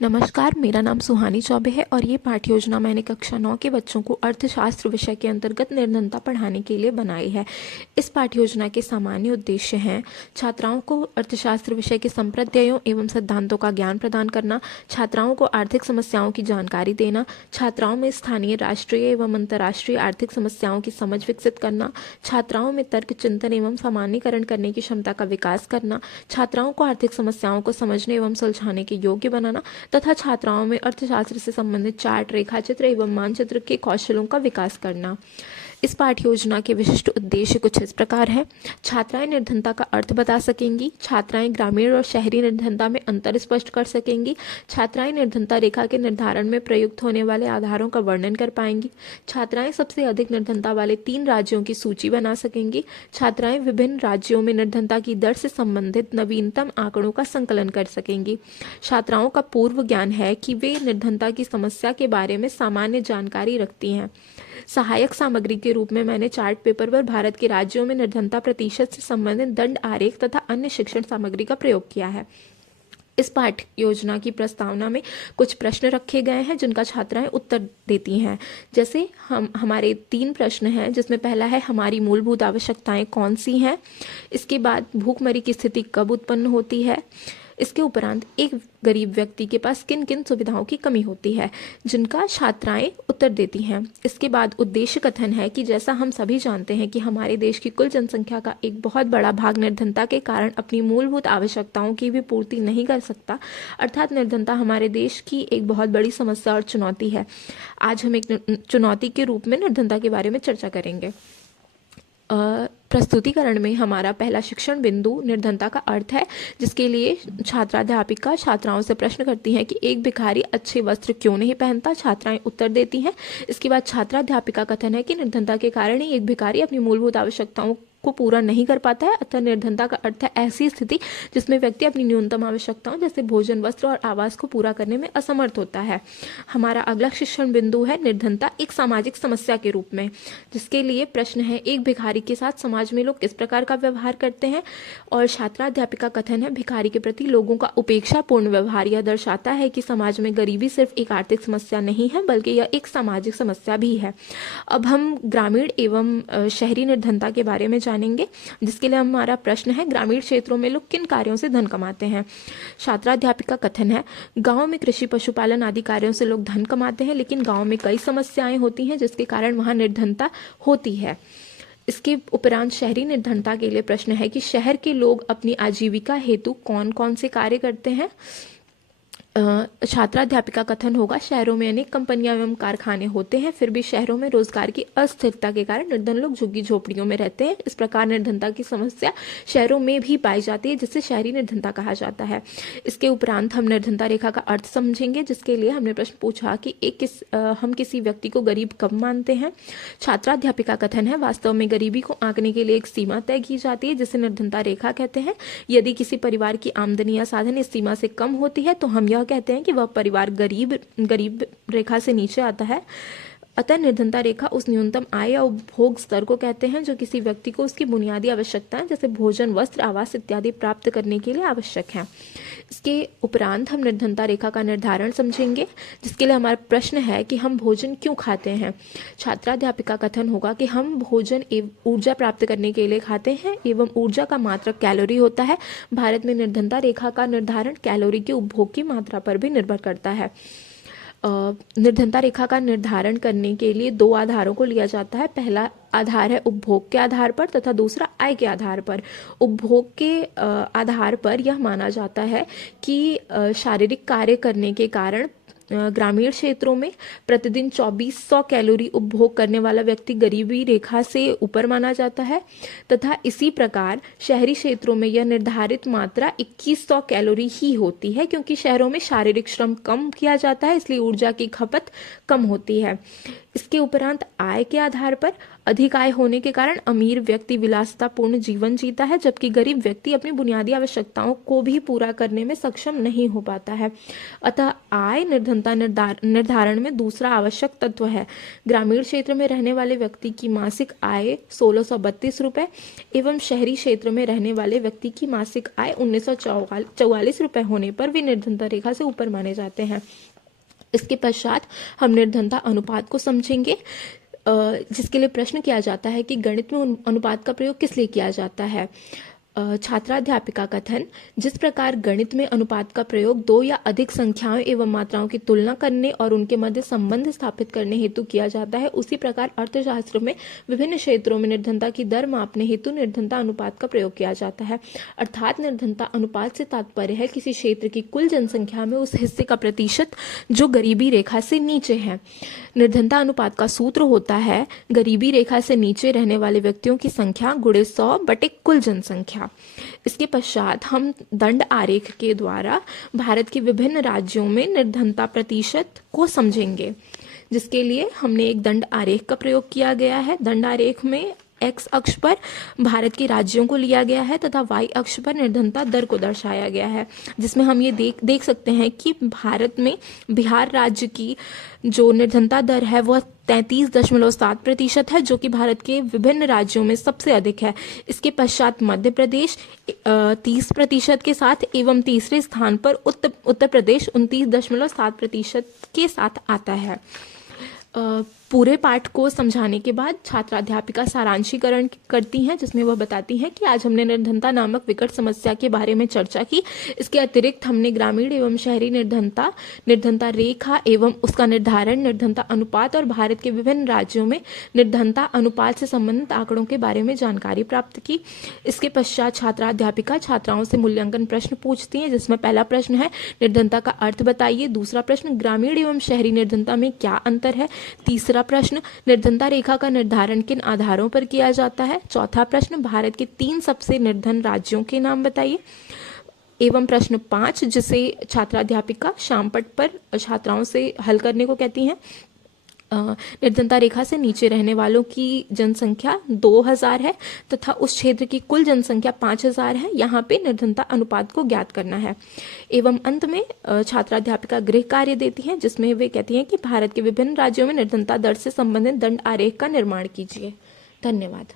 नमस्कार, मेरा नाम सुहानी चौबे है और ये पाठ्य योजना मैंने कक्षा 9 के बच्चों को अर्थशास्त्र विषय के अंतर्गत निर्धनता पढ़ाने के लिए बनाई है। इस पाठ्य योजना के सामान्य उद्देश्य हैं छात्राओं को अर्थशास्त्र विषय के संप्रत्ययों एवं सिद्धांतों का ज्ञान प्रदान करना, छात्राओं को आर्थिक समस्याओं की जानकारी देना, छात्राओं में स्थानीय, राष्ट्रीय एवं अंतर्राष्ट्रीय आर्थिक समस्याओं की समझ विकसित करना, छात्राओं में तर्क चिंतन एवं सामान्यीकरण करने की क्षमता का विकास करना, छात्राओं को आर्थिक समस्याओं को समझने एवं सुलझाने के योग्य बनाना तथा छात्राओं में अर्थशास्त्र से संबंधित चार्ट, रेखाचित्र एवं मानचित्र के कौशलों का विकास करना। इस पाठ्य योजना के विशिष्ट उद्देश्य कुछ इस प्रकार है। छात्राएं निर्धनता का अर्थ बता सकेंगी, छात्राएं ग्रामीण और शहरी निर्धनता में अंतर स्पष्ट कर सकेंगी, छात्राएं निर्धनता रेखा के निर्धारण में प्रयुक्त होने वाले आधारों का वर्णन कर पाएंगी, छात्राएं सबसे अधिक निर्धनता वाले 3 राज्यों की सूची बना सकेंगी, छात्राएं विभिन्न राज्यों में निर्धनता की दर से संबंधित नवीनतम आंकड़ों का संकलन कर सकेंगी। छात्राओं का पूर्व ज्ञान है कि वे निर्धनता की समस्या के बारे में सामान्य जानकारी रखती हैं। सहायक सामग्री के रूप में मैंने चार्ट पेपर पर भारत के राज्यों में निर्धनता प्रतिशत से संबंधित दंड आरेख तथा अन्य शिक्षण सामग्री का प्रयोग किया है। इस पाठ्य योजना की प्रस्तावना में कुछ प्रश्न रखे गए हैं जिनका छात्राएं उत्तर देती हैं। जैसे हमारे 3 प्रश्न हैं, जिसमें पहला है हमारी मूलभूत आवश्यकताएं कौन सी हैं, इसके बाद भूखमरी की स्थिति कब उत्पन्न होती है, इसके उपरांत एक गरीब व्यक्ति के पास किन किन सुविधाओं की कमी होती है, जिनका छात्राएं उत्तर देती हैं। इसके बाद उद्देश्य कथन है कि जैसा हम सभी जानते हैं कि हमारे देश की कुल जनसंख्या का एक बहुत बड़ा भाग निर्धनता के कारण अपनी मूलभूत आवश्यकताओं की भी पूर्ति नहीं कर सकता, अर्थात निर्धनता हमारे देश की एक बहुत बड़ी समस्या और चुनौती है। आज हम एक चुनौती के रूप में निर्धनता के बारे में चर्चा करेंगे। प्रस्तुतिकरण में हमारा पहला शिक्षण बिंदु निर्धनता का अर्थ है, जिसके लिए छात्राध्यापिका छात्राओं से प्रश्न करती हैं कि एक भिखारी अच्छे वस्त्र क्यों नहीं पहनता। छात्राएं उत्तर देती हैं। इसके बाद छात्राध्यापिका कथन है कि निर्धनता के कारण ही एक भिखारी अपनी मूलभूत आवश्यकताओं को पूरा नहीं कर पाता है। अतः निर्धनता का अर्थ है ऐसी स्थिति जिसमें व्यक्ति अपनी न्यूनतम आवश्यकताओं जैसे भोजन, वस्त्र और आवास को पूरा करने में असमर्थ होता है। हमारा अगला शिक्षण बिंदु है निर्धनता एक सामाजिक समस्या के रूप में, जिसके लिए प्रश्न है एक भिखारी के साथ समाज में लोग किस प्रकार का व्यवहार करते हैं। और छात्राध्यापिका कथन है भिखारी के प्रति लोगों का उपेक्षापूर्ण व्यवहार यह दर्शाता है कि समाज में गरीबी सिर्फ एक आर्थिक समस्या नहीं है बल्कि यह एक सामाजिक समस्या भी है। अब हम ग्रामीण एवं शहरी निर्धनता के बारे में जानेंगे, जिसके लिए हमारा प्रश्न है ग्रामीण क्षेत्रों में लोग किन कार्यों से धन कमाते हैं। छात्राध्यापिका कथन है गांव में कृषि, पशुपालन आदि कार्यों से लोग धन कमाते हैं, लेकिन गांव में कई समस्याएं होती हैं जिसके कारण वहां निर्धनता होती है। इसके उपरांत शहरी निर्धनता के लिए प्रश्न है कि शहर के लोग अपनी आजीविका हेतु कौन कौन से कार्य करते हैं। छात्राध्यापिका कथन होगा शहरों में अनेक कंपनियां एवं कारखाने होते हैं, फिर भी शहरों में रोजगार की अस्थिरता के कारण निर्धन लोग झुग्गी झोपड़ियों में रहते हैं। इस प्रकार निर्धनता की समस्या शहरों में भी पाई जाती है, जिसे शहरी निर्धनता कहा जाता है। इसके उपरांत हम निर्धनता रेखा का अर्थ समझेंगे, जिसके लिए हमने प्रश्न पूछा कि हम किसी व्यक्ति को गरीब कब मानते हैं। छात्राध्यापिका कथन है वास्तव में गरीबी को आंकने के लिए एक सीमा तय की जाती है जिसे निर्धनता रेखा कहते हैं। यदि किसी परिवार की आमदनी या साधन इस सीमा से कम होती है तो हम यह कहते हैं कि वह परिवार गरीब रेखा से नीचे आता है। अतः निर्धनता रेखा उस न्यूनतम आय या उपभोग स्तर को कहते हैं जो किसी व्यक्ति को उसकी बुनियादी आवश्यकताएं जैसे भोजन, वस्त्र, आवास इत्यादि प्राप्त करने के लिए आवश्यक है। इसके उपरांत हम निर्धनता रेखा का निर्धारण समझेंगे, जिसके लिए हमारा प्रश्न है कि हम भोजन क्यों खाते हैं। छात्राध्यापिका कथन होगा कि हम भोजन एवं ऊर्जा प्राप्त करने के लिए खाते हैं एवं ऊर्जा का मात्रक कैलोरी होता है। भारत में निर्धनता रेखा का निर्धारण कैलोरी के उपभोग की मात्रा पर भी निर्भर करता है। निर्धनता रेखा का निर्धारण करने के लिए 2 आधारों को लिया जाता है। पहला आधार है उपभोग के आधार पर तथा दूसरा आय के आधार पर। उपभोग के आधार पर यह माना जाता है कि शारीरिक कार्य करने के कारण ग्रामीण क्षेत्रों में प्रतिदिन 2400 कैलोरी उपभोग करने वाला व्यक्ति गरीबी रेखा से ऊपर माना जाता है, तथा इसी प्रकार शहरी क्षेत्रों में यह निर्धारित मात्रा 2100 कैलोरी ही होती है, क्योंकि शहरों में शारीरिक श्रम कम किया जाता है, इसलिए ऊर्जा की खपत कम होती है। इसके उपरांत आय के आधार पर अधिक आय होने के कारण अमीर व्यक्ति विलासितापूर्ण जीवन जीता है, जबकि गरीब व्यक्ति अपनी बुनियादी आवश्यकताओं को भी पूरा करने में सक्षम नहीं हो पाता है। अतः आय निर्धनता निर्धारण में दूसरा आवश्यक तत्व है। ग्रामीण क्षेत्र में रहने वाले व्यक्ति की मासिक आय 1632 रुपये एवं शहरी क्षेत्र में रहने वाले व्यक्ति की मासिक आय 1944 रुपये होने पर वे निर्धनता रेखा से ऊपर माने जाते हैं। इसके पश्चात हम निर्धनता अनुपात को समझेंगे, जिसके लिए प्रश्न किया जाता है कि गणित में अनुपात का प्रयोग किस लिए किया जाता है। छात्राध्यापिका कथन: जिस प्रकार गणित में अनुपात का प्रयोग दो या अधिक संख्याओं एवं मात्राओं की तुलना करने और उनके मध्य संबंध स्थापित करने हेतु किया जाता है, उसी प्रकार अर्थशास्त्र में विभिन्न क्षेत्रों में निर्धनता की दर मापने हेतु निर्धनता अनुपात का प्रयोग किया जाता है। अर्थात निर्धनता अनुपात से तात्पर्य है किसी क्षेत्र की कुल जनसंख्या में उस हिस्से का प्रतिशत जो गरीबी रेखा से नीचे है। निर्धनता अनुपात का सूत्र होता है गरीबी रेखा से नीचे रहने वाले व्यक्तियों की संख्या गुणे 100 बटे कुल जनसंख्या। इसके पश्चात हम दंड आरेख के द्वारा भारत के विभिन्न राज्यों में निर्धनता प्रतिशत को समझेंगे, जिसके लिए हमने एक दंड आरेख का प्रयोग किया गया है। दंड आरेख में एक्स अक्ष पर भारत के राज्यों को लिया गया है तथा वाई अक्ष पर निर्धनता दर को दर्शाया गया है, जिसमें हम ये देख सकते हैं कि भारत में बिहार राज्य की जो निर्धनता दर है वह 33.7% है, जो कि भारत के विभिन्न राज्यों में सबसे अधिक है। इसके पश्चात मध्य प्रदेश 30% के साथ एवं तीसरे स्थान पर उत्तर प्रदेश 29.7% के साथ आता है। पूरे पाठ को समझाने के बाद छात्राध्यापिका सारांशीकरण करती हैं, जिसमें वह बताती हैं कि आज हमने निर्धनता नामक विकट समस्या के बारे में चर्चा की। इसके अतिरिक्त हमने ग्रामीण एवं शहरी निर्धनता रेखा एवं उसका निर्धारण, निर्धनता अनुपात और भारत के विभिन्न राज्यों में निर्धनता अनुपात से संबंधित आंकड़ों के बारे में जानकारी प्राप्त की। इसके पश्चात छात्राध्यापिका छात्राओं से मूल्यांकन प्रश्न पूछती हैं, जिसमें पहला प्रश्न है निर्धनता का अर्थ बताइए। दूसरा प्रश्न ग्रामीण एवं शहरी निर्धनता में क्या अंतर है। तीसरा प्रश्न निर्धनता रेखा का निर्धारण किन आधारों पर किया जाता है। चौथा प्रश्न भारत के 3 सबसे निर्धन राज्यों के नाम बताइए। एवं प्रश्न 5, जिसे छात्राध्यापिका शामपट पर छात्राओं से हल करने को कहती हैं। निर्धनता रेखा से नीचे रहने वालों की जनसंख्या 2000 है तथा उस क्षेत्र की कुल जनसंख्या 5000 है। यहाँ पे निर्धनता अनुपात को ज्ञात करना है। एवं अंत में छात्राध्यापिका गृह कार्य देती हैं, जिसमें वे कहती हैं कि भारत के विभिन्न राज्यों में निर्धनता दर से संबंधित दंड आरेख का निर्माण कीजिए। धन्यवाद।